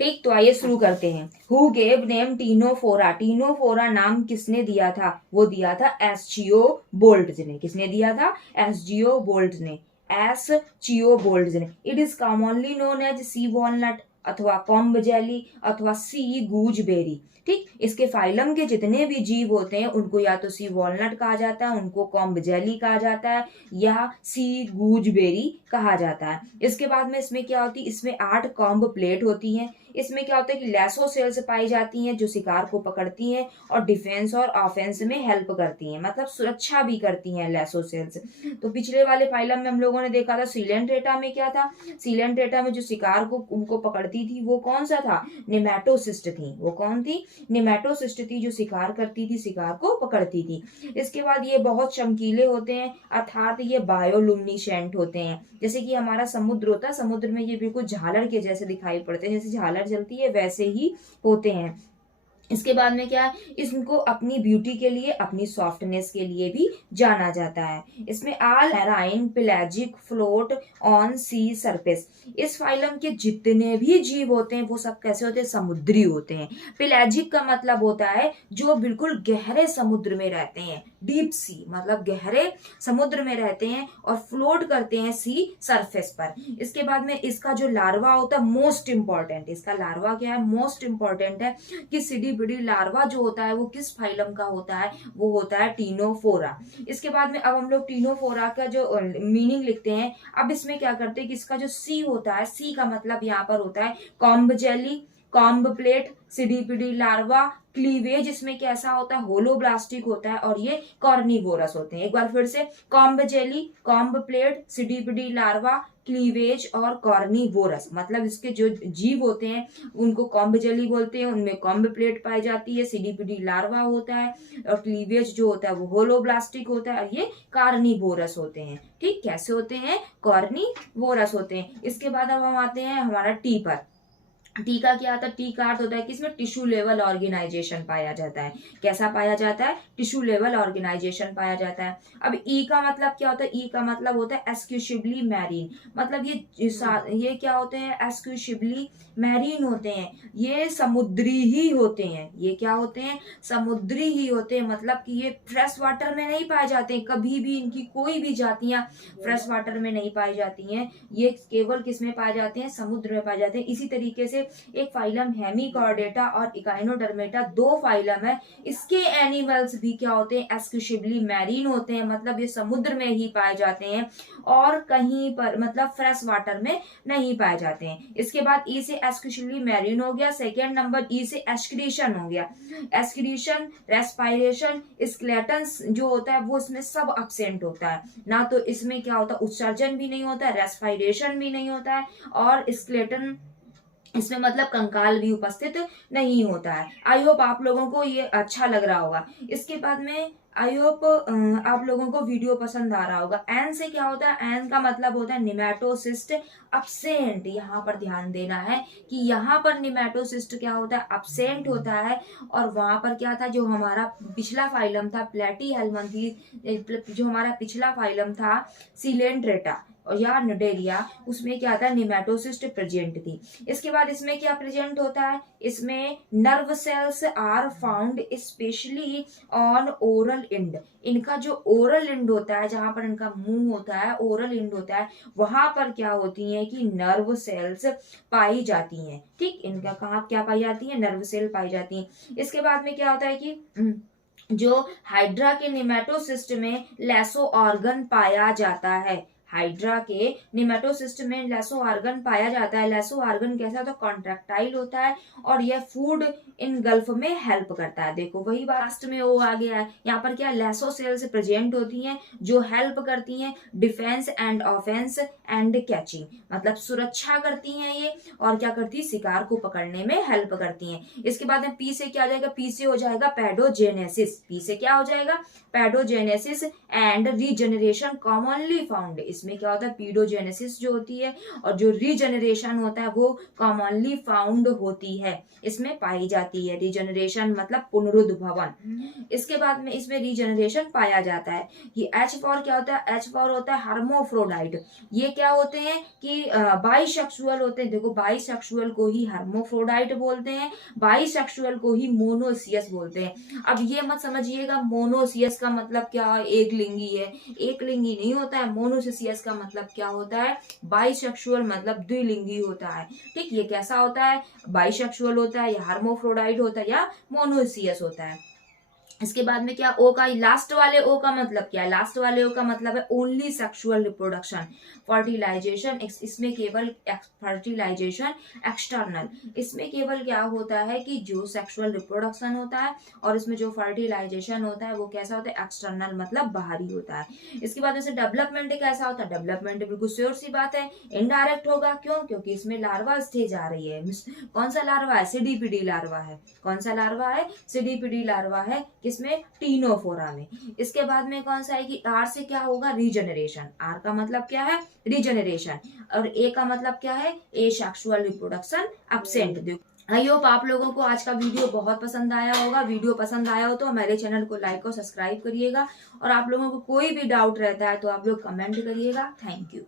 ठीक, तो आइए शुरू करते हैं। Who gave name Ctenophora, Ctenophora नाम किसने दिया था? वो दिया था एसजीओ बोल्ट्ज ने। किसने दिया था? एसजीओ बोल्ट्ज ने, एसजीओ बोल्ट्ज ने। It is commonly known as sea walnut अथवा कॉम्ब जेली अथवा सी गूजबेरी। ठीक, इसके फाइलम के जितने भी जीव होते हैं उनको या तो सी वॉलनट कहा जाता है, उनको कॉम्ब जेली कहा जाता है, या सी गूजबेरी कहा जाता है। इसके बाद में इसमें क्या होती है? इसमें 8 कॉम्ब प्लेट होती हैं। इसमें क्या होता है कि लैसो सेल्स पाई जाती हैं जो शिकार को पकड़ती हैं और डिफेंस और ऑफेंस में हेल्प करती हैं, मतलब सुरक्षा भी करती हैं लैसो सेल्स। तो पिछले वाले फाइलम में हम लोगों ने देखा था सीलेंट्रेटा में क्या था? सीलेंट्रेटा में जो शिकार को उनको पकड़ती थी वो कौन सा था? नेमेटोसिस्ट थी। वो कौन थी? नेमेटोसिस्ट थी, जो शिकार करती थी, शिकार को पकड़ती थी। इसके बाद ये बहुत चमकीले होते हैं, अर्थात ये बायोलुमिनिसेंट होते हैं। जैसे कि हमारा समुद्र होता है, समुद्र में ये बिल्कुल झालर के जैसे दिखाई पड़ते हैं, जैसे झालर जलती है वैसे ही होते हैं। इसके बाद में क्या है? इसको अपनी ब्यूटी के लिए, अपनी सॉफ्टनेस के लिए भी जाना जाता है। इसमें all marine pelagic float on sea surface. इस फाइलम के जितने भी जीव होते हैं वो सब कैसे होते हैं? समुद्री होते हैं। पेलाजिक का मतलब होता है जो बिल्कुल गहरे समुद्र में रहते हैं, डीप सी, मतलब गहरे समुद्र में रहते हैं और फ्लोट करते हैं सी सरफेस पर। इसके बाद में इसका जो लार्वा होता है मोस्ट इंपॉर्टेंट, इसका लार्वा क्या है? मोस्ट इंपॉर्टेंट है कि सीडी बिडी लार्वा जो होता है वो किस फाइलम का होता है? वो होता है टीनोफोरा। इसके बाद में अब हम लोग टीनोफोरा का जो मीनिंग लिखते हैं। अब इसमें क्या करते हैं कि इसका जो सी होता है, सी का मतलब यहाँ पर होता है comb jelly, comb plate, cydippid larva, cleavage इसमें कैसा होता है? होलोब्लास्टिक होता है, और ये कॉर्निवोरस होते हैं। एक बार फिर से, comb jelly, comb plate, cydippid larva, cleavage और कॉर्निवोरस। मतलब इसके जो जीव होते हैं उनको कॉम्ब जेली बोलते हैं, उनमें कॉम्ब प्लेट पाई जाती है, सीडीपीडी लार्वा होता है, और क्लीवेज जो होता है वो होलोब्लास्टिक होता है, और ये कार्निवोरस होते हैं। ठीक, कैसे होते हैं? कॉर्निवोरस होते हैं। इसके बाद अब हम आते हैं हमारा टी पर। टी का क्या आता है? टी का अर्थ होता है कि इसमें टिश्यू लेवल ऑर्गेनाइजेशन पाया जाता है। कैसा पाया जाता है? टिश्यू लेवल ऑर्गेनाइजेशन पाया जाता है। अब ई का मतलब क्या होता है? ई का मतलब होता है एक्सक्यूशिवली मैरीन। मतलब ये क्या होते हैं? एक्सक्यूशिवली मैरीन होते हैं, ये समुद्री ही होते हैं। ये क्या होते हैं? समुद्री ही होते हैं। मतलब कि ये फ्रेश वाटर में नहीं पाए जाते हैं, कभी भी इनकी कोई भी जातियां फ्रेश वाटर में नहीं पाई जाती हैं। ये केवल किस में पाए जाते हैं? समुद्र में पाए जाते हैं। इसी तरीके से एक फाइलम हेमिकॉर्डेटा और इकाइनोडर्मेटा, 2 फाइलम है। इसके एनिमल्स भी क्या होते हैं? एक्सक्लूसिवली मैरीन होते हैं, मतलब ये समुद्र में ही पाए जाते हैं और कहीं पर, मतलब फ्रेश वाटर में नहीं पाए जाते हैं। इसके बाद ई से एक्सक्लूसिवली मैरीन हो गया। सेकेंड नंबर ई से एक्सक्रीशन हो गया। एक्सक्रीशन, रेस्पायरेशन, स्केलेटन जो होता है वो इसमें सब अब्सेंट होता है। ना तो इसमें क्या होता है? उत्सर्जन भी नहीं होता है, रेस्पायरेशन भी नहीं होता है, और स्केलेटन इसमें मतलब कंकाल भी उपस्थित नहीं होता है। आई होप आप लोगों को ये अच्छा लग रहा होगा। इसके बाद में आई होप आप लोगों को वीडियो पसंद आ रहा होगा। एन से क्या होता है? एन का मतलब होता है निमेटोसिस्ट अब्सेंट। यहाँ पर ध्यान देना है कि यहाँ पर निमेटोसिस्ट क्या होता है? अब्सेंट होता है। और वहां पर क्या था? जो हमारा पिछला फाइलम था प्लेटी हेलमंथी, जो हमारा पिछला फाइलम था सिलेंट्रेटा या नडेरिया, उसमें क्या था? निमेटोसिस्ट प्रेजेंट थी। इसके बाद इसमें क्या प्रेजेंट होता है? इसमें nerve cells are found specially on oral end. इनका जो ओरल एंड होता है, जहां पर इनका मुंह होता है, ओरल एंड होता है, वहां पर क्या होती है कि नर्व सेल्स पाई जाती हैं। ठीक, इनका कहाँ क्या पाई जाती है? नर्व सेल पाई जाती हैं। इसके बाद में क्या होता है कि जो हाइड्रा के निमेटोसिस्ट में लेसो ऑर्गन पाया जाता है। हाइड्रा के निमेटोसिस्ट में लेसो ऑर्गन पाया जाता है। लेसो ऑर्गन कैसा होता है? कॉन्ट्रैक्टाइल होता है, और यह फूड इन गल्फ में हेल्प करता है। देखो वही लास्ट में वो आ गया है। यहाँ पर क्या? लेसो सेल्स प्रेजेंट होती हैं जो हेल्प करती हैं defence and offence and catching, मतलब सुरक्षा करती हैं ये, और क्या करती है? शिकार को पकड़ने में हेल्प करती हैं। इसके बाद में पी से क्या हो जाएगा? पी से हो जाएगा पैडोजेनेसिस। पी से क्या हो जाएगा? पैडोजेनेसिस एंड रीजनरेशन कॉमनली फाउंड। इसमें क्या होता है, पीडोजेनेसिस जो होती है और जो रीजनरेशन होता है वो कॉमनली फाउंड होती है, इसमें पाई जाती है। रीजनरेशन मतलब पुनरुद्भवन। इसके बाद में इसमें रीजनरेशन पाया जाता है। ये H4 क्या होता है, H4 होता है हर्मोफ्रोडाइट। ये क्या होते हैं कि बाइसेक्सुअल होते हैं। देखो बाइसेक्सुअल को ही हर्मोफ्रोडाइट बोलते हैं, बाइसेक्सुअल को ही मोनोसियस बोलते हैं। अब ये मत समझिएगा मोनोसियस का मतलब क्या है, एक लिंगी है, एक लिंगी नहीं होता है। मोनोसियस का मतलब क्या होता है, बाइसेक्सुअल मतलब द्विलिंगी होता है। ठीक, ये कैसा होता है, बाइसेक्सुअल होता है या हर्मोफ्रोडाइट होता है या मोनोसियस होता है। इसके बाद में क्या, ओ का लास्ट वाले ओ का मतलब क्या है, लास्ट वाले ओ का मतलब है ओनली सेक्सुअल रिप्रोडक्शन, फर्टिलाइजेशन। इसमें केवल फर्टिलाइजेशन एक्सटर्नल, इसमें केवल क्या होता है कि जो सेक्सुअल रिप्रोडक्शन होता है और इसमें जो फर्टिलाइजेशन होता है वो कैसा होता है, एक्सटर्नल मतलब बाहरी होता है। इसके बाद में डेवलपमेंट कैसा होता है, डेवलपमेंट बिल्कुल श्योर सी बात है इनडायरेक्ट होगा। क्यों, क्योंकि इसमें लार्वा स्टेज आ रही है। कौन सा लार्वा है, सीडीपीडी लार्वा है। कौन सा लार्वा है, सीडीपीडी लार्वा है, किसमें, टीनोफोरा में। इसके बाद में कौन सा है कि आर से क्या होगा, रीजनरेशन। आर का मतलब क्या है, रीजनरेशन। और ए का मतलब क्या है, ए sexual reproduction absent. I hope आप लोगों को आज का वीडियो बहुत पसंद आया होगा। वीडियो पसंद आया हो तो हमारे चैनल को लाइक और सब्सक्राइब करिएगा, और आप लोगों को कोई भी डाउट रहता है तो आप लोग कमेंट करिएगा। Thank you.